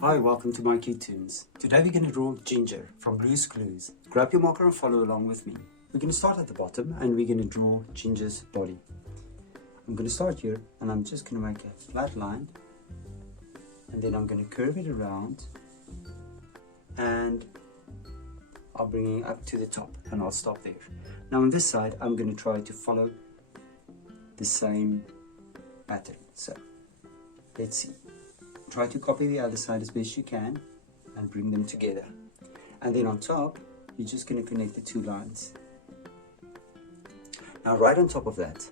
Hi, welcome to mycutetoons. Today we're going to draw Ginger from Blue's Clues. Grab your marker and follow along with me. We're going to start at the bottom and we're going to draw Ginger's body. I'm going to start here and I'm just going to make a flat line and then I'm going to curve it around and I'll bring it up to the top and I'll stop there. Now on this side I'm going to try to follow the same pattern. So let's see. Try to copy the other side as best you can and bring them together. And then on top, you're just going to connect the two lines. Now right on top of that,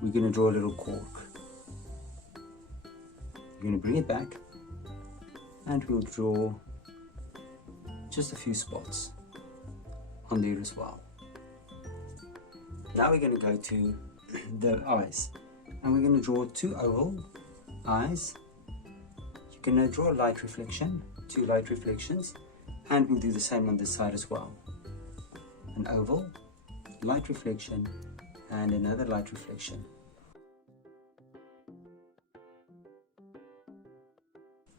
we're going to draw a little cork. We're going to bring it back and we'll draw just a few spots on there as well. Now we're going to go to the eyes and we're going to draw two oval eyes. You're going to draw a light reflection, two light reflections, and we'll do the same on this side as well. An oval, light reflection, and another light reflection.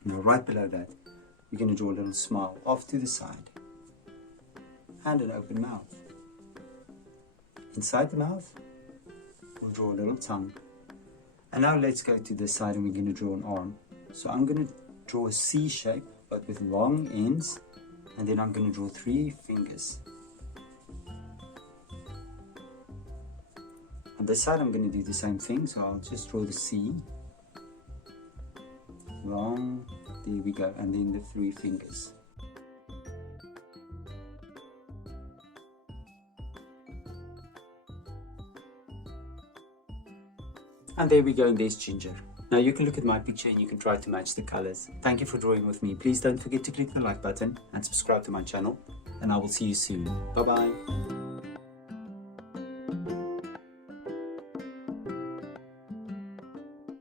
Now right below that, we're going to draw a little smile off to the side, and an open mouth. Inside the mouth, we'll draw a little tongue. And now let's go to this side and we're going to draw an arm. So I'm going to draw a C shape but with long ends, and then I'm going to draw 3 fingers. On this side I'm going to do the same thing, so I'll just draw the C, long, there we go, and then the 3 fingers. And there we go, and there's Ginger. Now you can look at my picture and you can try to match the colors. Thank you for drawing with me. Please don't forget to click the like button and subscribe to my channel. And I will see you soon. Bye bye.